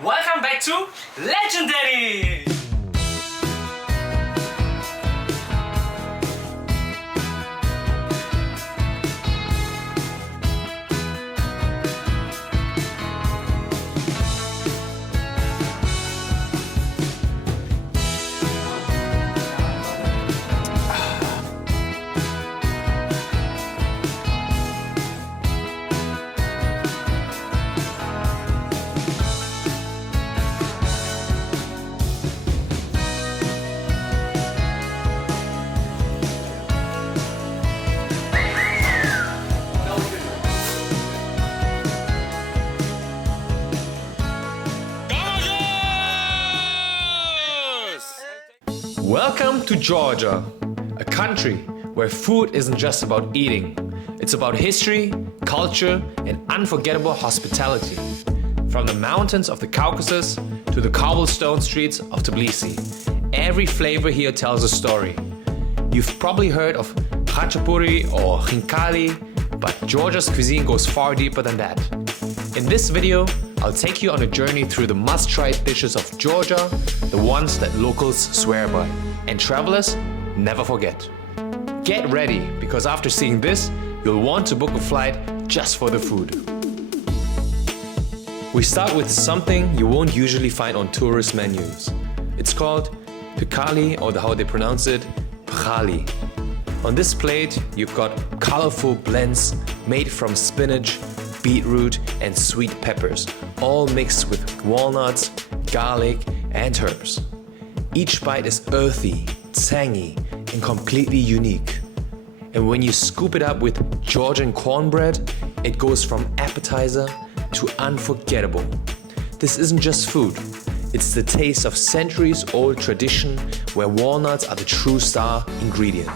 Welcome back to Legendary! Welcome to Georgia, a country where food isn't just about eating. It's about history, culture, and unforgettable hospitality. From the mountains of the Caucasus to the cobblestone streets of Tbilisi, every flavor here tells a story. You've probably heard of Khachapuri or Khinkali, but Georgia's cuisine goes far deeper than that. In this video, I'll take you on a journey through the must-try dishes of Georgia, the ones that locals swear by, and travelers never forget. Get ready, because after seeing this, you'll want to book a flight just for the food. We start with something you won't usually find on tourist menus. It's called Pkhali, or how they pronounce it, Pkhali. On this plate, you've got colorful blends made from spinach, beetroot, and sweet peppers, all mixed with walnuts, garlic, and herbs. Each bite is earthy, tangy, and completely unique. And when you scoop it up with Georgian cornbread, it goes from appetizer to unforgettable. This isn't just food, it's the taste of centuries-old tradition where walnuts are the true star ingredient.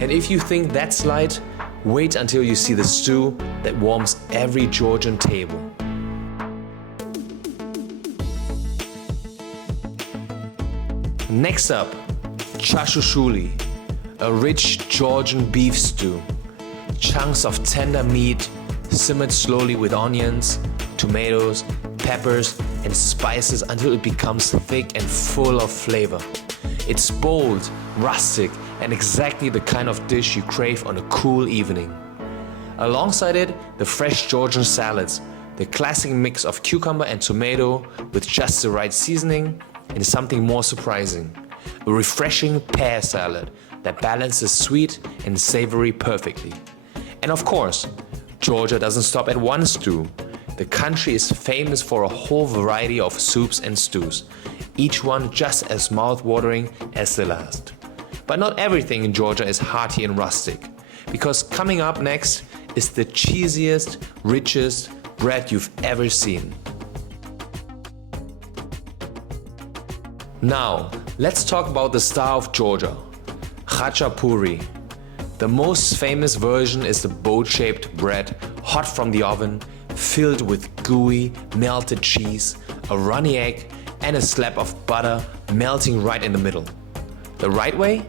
And if you think that's light, wait until you see the stew that warms every Georgian table. Next up, Chashushuli, a rich Georgian beef stew. Chunks of tender meat simmered slowly with onions, tomatoes, peppers, and spices until it becomes thick and full of flavor. It's bold, rustic, and exactly the kind of dish you crave on a cool evening. Alongside it, the fresh Georgian salads, the classic mix of cucumber and tomato with just the right seasoning, and something more surprising, a refreshing pear salad that balances sweet and savory perfectly. And of course, Georgia doesn't stop at one stew. The country is famous for a whole variety of soups and stews, each one just as mouth-watering as the last. But not everything in Georgia is hearty and rustic, because coming up next is the cheesiest, richest bread you've ever seen. Now, let's talk about the star of Georgia, Khachapuri. The most famous version is the boat-shaped bread, hot from the oven, filled with gooey, melted cheese, a runny egg, and a slab of butter melting right in the middle. The right way?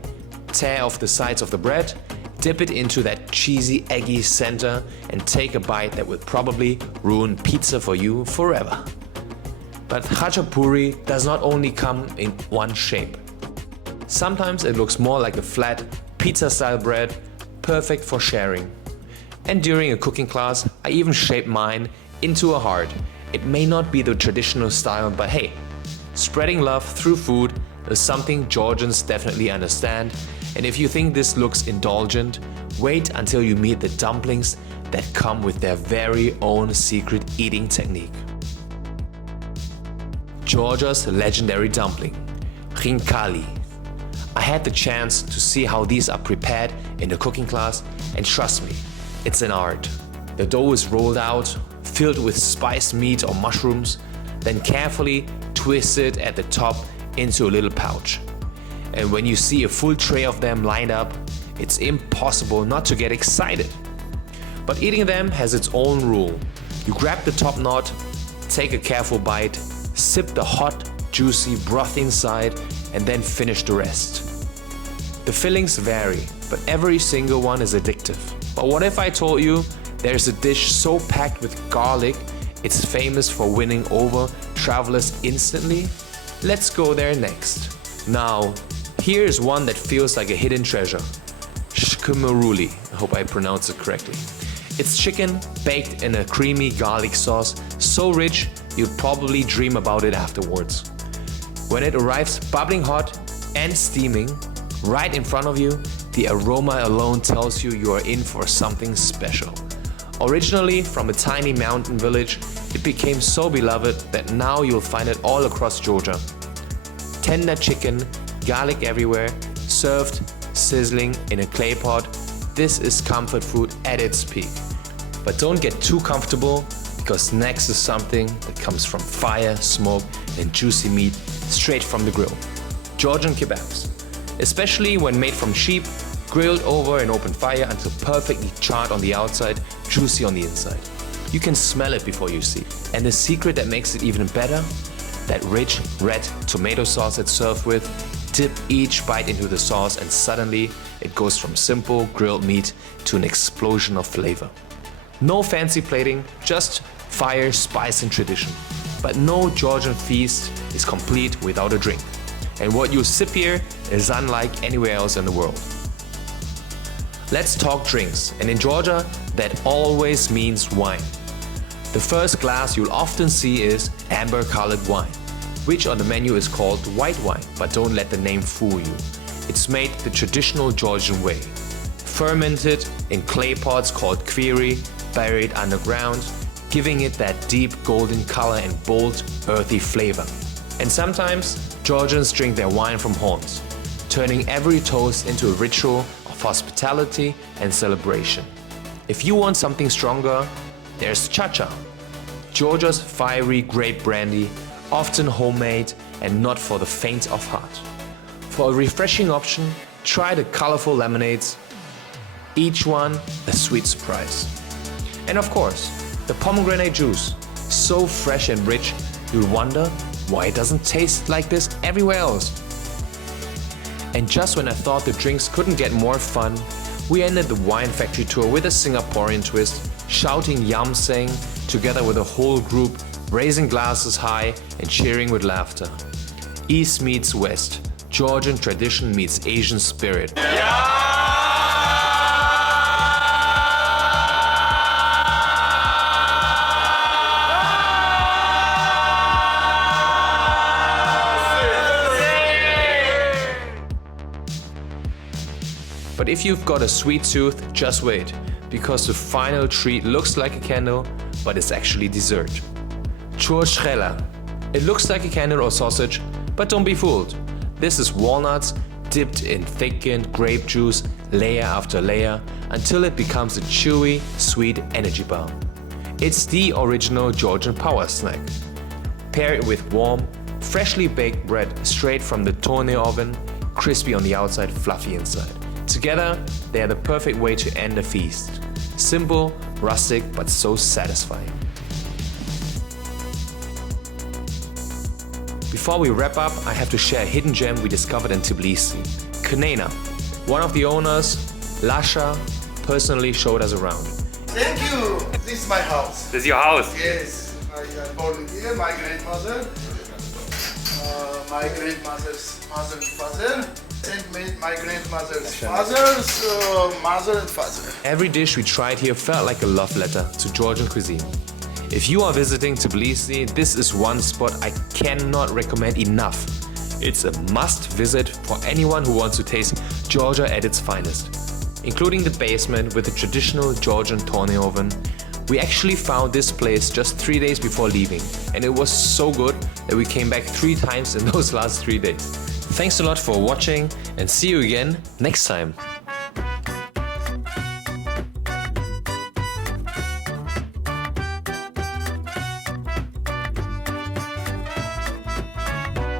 Tear off the sides of the bread, dip it into that cheesy, eggy center, and take a bite that will probably ruin pizza for you forever. But Khachapuri does not only come in one shape. Sometimes it looks more like a flat, pizza-style bread, perfect for sharing. And during a cooking class, I even shaped mine into a heart. It may not be the traditional style, but hey, spreading love through food is something Georgians definitely understand. And if you think this looks indulgent, wait until you meet the dumplings that come with their very own secret eating technique. Georgia's legendary dumpling, Khinkali. I had the chance to see how these are prepared in the cooking class, and trust me, it's an art. The dough is rolled out, filled with spiced meat or mushrooms, then carefully twisted at the top into a little pouch. And when you see a full tray of them lined up, it's impossible not to get excited. But eating them has its own rule. You grab the top knot, take a careful bite, sip the hot, juicy broth inside, and then finish the rest. The fillings vary, but every single one is addictive. But what if I told you there's a dish so packed with garlic It's famous for winning over travelers instantly. Let's go there next. Now, here's one that feels like a hidden treasure. Shkmeruli, I hope I pronounced it correctly. It's chicken baked in a creamy garlic sauce, so rich you'd probably dream about it afterwards. When it arrives bubbling hot and steaming right in front of you, the aroma alone tells you are in for something special. Originally from a tiny mountain village, it became so beloved that now you'll find it all across Georgia. Tender chicken, garlic everywhere, served sizzling in a clay pot. This is comfort food at its peak. But don't get too comfortable, because next is something that comes from fire, smoke and juicy meat straight from the grill. Georgian kebabs. Especially when made from sheep, grilled over an open fire until perfectly charred on the outside, juicy on the inside. You can smell it before you see. And the secret that makes it even better? That rich red tomato sauce it's served with. Dip each bite into the sauce and suddenly it goes from simple grilled meat to an explosion of flavor. No fancy plating, just fire, spice and tradition. But no Georgian feast is complete without a drink. And what you sip here is unlike anywhere else in the world. Let's talk drinks, and in Georgia that always means wine. The first glass you'll often see is amber-colored wine, which on the menu is called white wine, but don't let the name fool you. It's made the traditional Georgian way, fermented in clay pots called Khachapuri, buried underground, giving it that deep golden color and bold, earthy flavor. And sometimes Georgians drink their wine from horns, turning every toast into a ritual of hospitality and celebration. If you want something stronger, there's Chacha, Georgia's fiery grape brandy, often homemade and not for the faint of heart. For a refreshing option, try the colorful lemonades, each one a sweet surprise. And of course, the pomegranate juice, so fresh and rich, you'll wonder why it doesn't taste like this everywhere else. And just when I thought the drinks couldn't get more fun, we ended the wine factory tour with a Singaporean twist, shouting Yam Seng together with a whole group, raising glasses high and cheering with laughter. East meets West, Georgian tradition meets Asian spirit. But if you've got a sweet tooth, just wait, because the final treat looks like a candle, but it's actually dessert. Churchkhela. It looks like a candle or sausage, but don't be fooled. This is walnuts dipped in thickened grape juice layer after layer until it becomes a chewy, sweet energy bar. It's the original Georgian power snack. Pair it with warm, freshly baked bread straight from the torne oven, crispy on the outside, fluffy inside. Together, they are the perfect way to end a feast. Simple, rustic, but so satisfying. Before we wrap up, I have to share a hidden gem we discovered in Tbilisi. Kneina. One of the owners, Lasha, personally showed us around. Thank you! This is my house. This is your house? Yes. I was born here, my grandmother, my grandmother's mother and father, and my grandmother's father's mother and father. Every dish we tried here felt like a love letter to Georgian cuisine. If you are visiting Tbilisi, this is one spot I cannot recommend enough. It's a must visit for anyone who wants to taste Georgia at its finest. Including the basement with the traditional Georgian torne oven. We actually found this place just 3 days before leaving, and it was so good that we came back 3 times in those last 3 days. Thanks a lot for watching, and see you again next time.